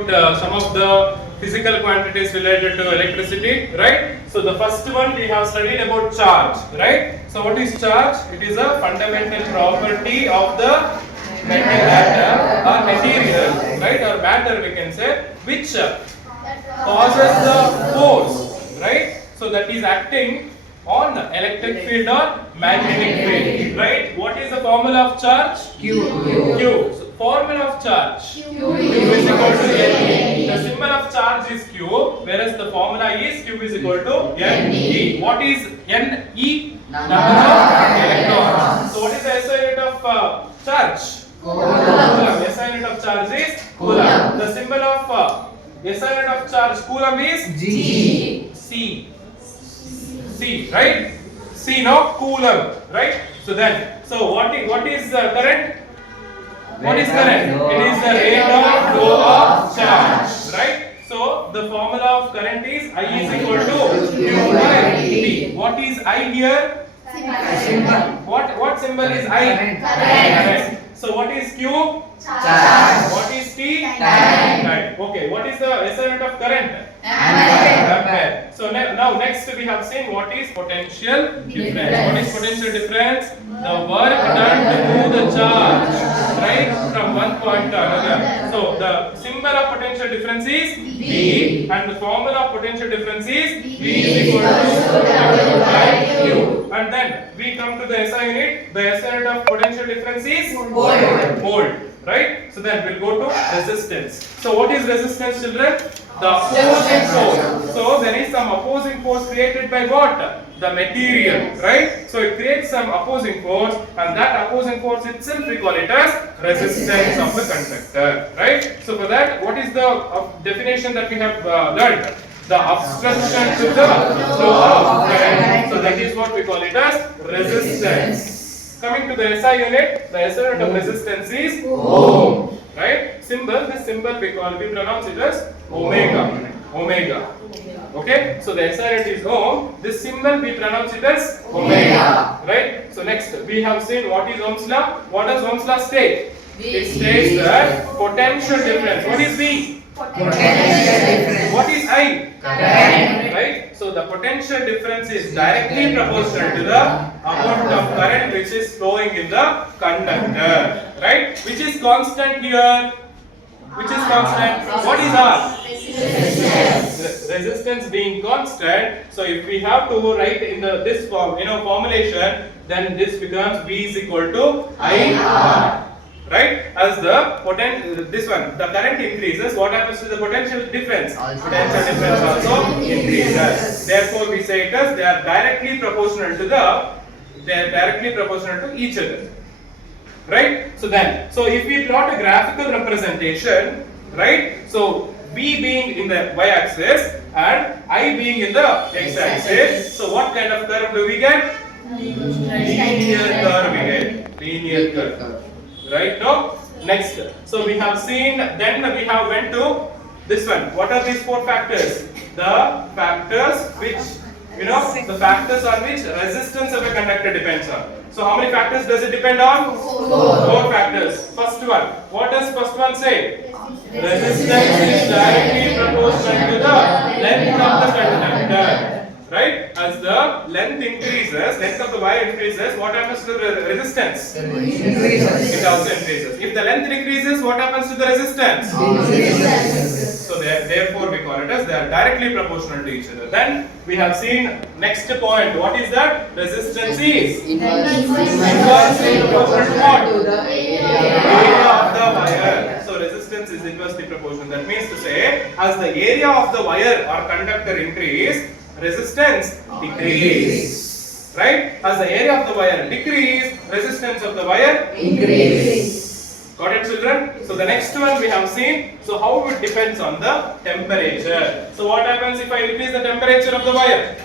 Some of the physical quantities related to electricity, right? So the first one we have studied about charge, right? So what is charge? It is a fundamental property of the matter or material, right? Or matter we can say, which causes the force, right? So that is acting on the electric field or magnetic field, right? What is the formula of charge? Q. So formula of charge. Q is equal to Ne. The symbol of charge is Q, whereas the formula is Q is equal to Ne. What is Ne? Number of electrons. So what is the SI unit of charge? Coulomb. SI unit of charge is Coulomb. The symbol of SI unit of charge Coulomb is G. C, right? C, no? Coulomb, right? So what is current? What is current? It is the rate of flow of charge, right? So the formula of current is I is equal to Q by T. What is I here? What symbol is I? Current. So what is Q? Charge. What is T? Time. Okay. What is the SI unit of current? Ampere. So now next we have seen what is potential difference. What is potential difference? The work done to move the charge, right, from one point to another. So the symbol of potential difference is V, and the formula of potential difference is V is equal to W by Q. And then we come to the SI unit. The SI unit of potential difference is volt, right? So then we'll go to resistance. So what is resistance, children? The opposing force. So there is some opposing force created by what? The material, right? So it creates some opposing force, and that opposing force itself we call it as resistance of the conductor, right? So for that, what is the definition that we have learned? The obstruction to the flow of current. So that is what we call it as resistance. Coming to the SI unit, the SI unit of resistance is ohm, right? This symbol we pronounce it as omega. Okay, so the SI unit is ohm. This symbol we pronounce it as omega, right? So next we have seen what is Ohm's law. What does Ohm's law state? It states that potential difference. What is V? Potential difference. What is I? Current. Right? So the potential difference is directly proportional to the amount of current which is flowing in the conductor, right? Which is constant here? Which is constant? What is R? Resistance being constant. So if we have to write in this form, formulation, then this becomes V is equal to IR. Right? As the the current increases, what happens to the potential difference? Potential difference also increases. Therefore, we say it as they are directly proportional to each other. Right? So if we plot a graphical representation, right? So V being in the y-axis and I being in the x-axis. So what kind of curve do we get? Linear curve. Right? No? Next. So we have seen, then we have went to this one. What are these four factors? The factors which, the factors on which resistance of a conductor depends on. So how many factors does it depend on? Four factors. First one. What does first one say? Resistance is directly proportional to the length of the conductor. Right? As the length of the wire increases, what happens to the resistance? It also increases. If the length decreases, what happens to the resistance? So therefore we call it as they are directly proportional to each other. Then we have seen next point. What is that? Resistance is inversely proportional to what? The area of the wire. So resistance is inversely proportional. That means to say, as the area of the wire or conductor increase, resistance decrease, right? As the area of the wire decrease, resistance of the wire increase. Got it, children? So the next one we have seen. So how it depends on the temperature. So what happens if I increase the temperature of the wire?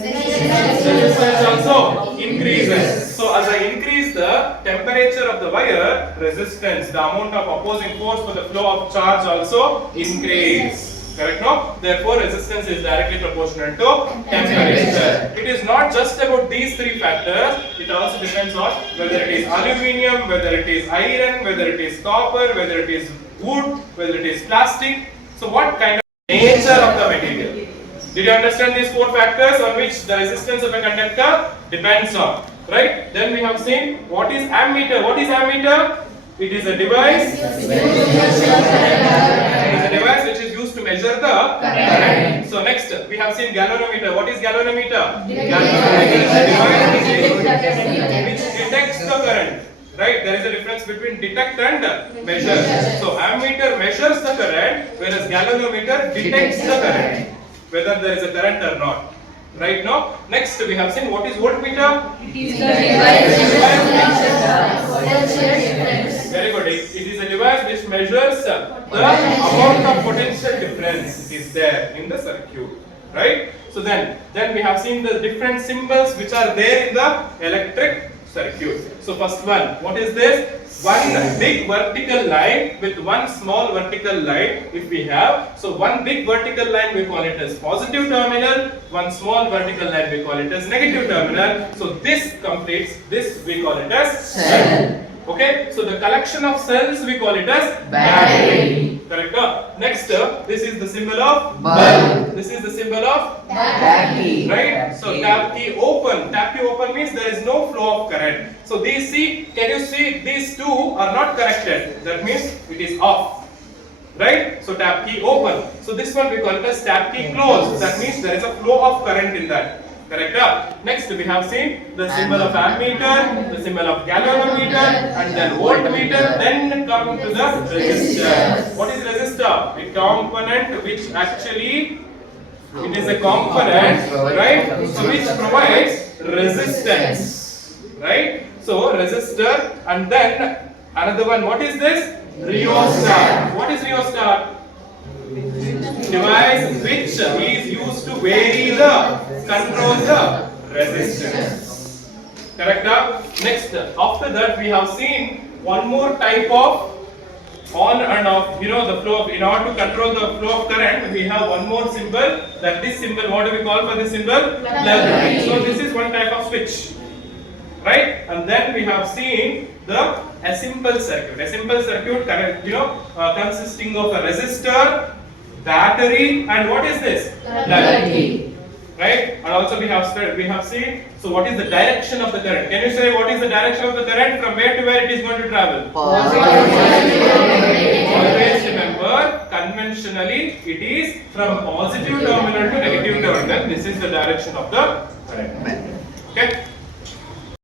Resistance also increases. So as I increase the temperature of the wire, resistance, the amount of opposing force for the flow of charge also increase. Correct, no? Therefore, resistance is directly proportional to temperature. It is not just about these three factors. It also depends on whether it is aluminium, whether it is iron, whether it is copper, whether it is wood, whether it is plastic. So what kind of nature of the material? Did you understand these four factors on which the resistance of a conductor depends on? Right? Then we have seen what is ammeter. What is ammeter? It is a device. It is a device which is used to measure the current. So next we have seen galvanometer. What is galvanometer? Galvanometer is a device which detects the current. Right? There is a difference between detect and measure. So ammeter measures the current, whereas galvanometer detects the current, whether there is a current or not. Right now, next we have seen what is voltmeter. It is the device which measures the potential difference. Very good. It is a device which measures the amount of potential difference is there in the circuit. Right? So then we have seen the different symbols which are there in the electric circuit. So first one, what is this? One big vertical line with one small vertical line if we have. So one big vertical line we call it as positive terminal, one small vertical line we call it as negative terminal. So this completes this, we call it as cell. Okay, so the collection of cells we call it as battery. Correct? Next, this is the symbol of bulb. This is the symbol of Battery. right? So tap key open. Tap key open means there is no flow of current. So these can you see these two are not connected. That means it is off. Right? So tap key open. So this one we call it as tap key close. That means there is a flow of current in that. Correct? Next we have seen the symbol of ammeter, the symbol of galvanometer, and then voltmeter. Then come to the resistor. What is resistor? A component which actually it is a component, right? So which provides resistance, right? So resistor, and then another one. What is this? Rheostat. What is rheostat? Device which is used to vary control the resistance. Correct? Next, after that we have seen one more type of on and off, the flow of, in order to control the flow of current, we have one more symbol. That this symbol, what do we call for this symbol? Plug. So this is one type of switch, right? And then we have seen a simple circuit. A simple circuit, consisting of a resistor, battery, and what is this? Plug. Right? And also we have seen. So what is the direction of the current? Can you say what is the direction of the current? From where to where it is going to travel? Always remember, conventionally it is from positive terminal to negative terminal. This is the direction of the current.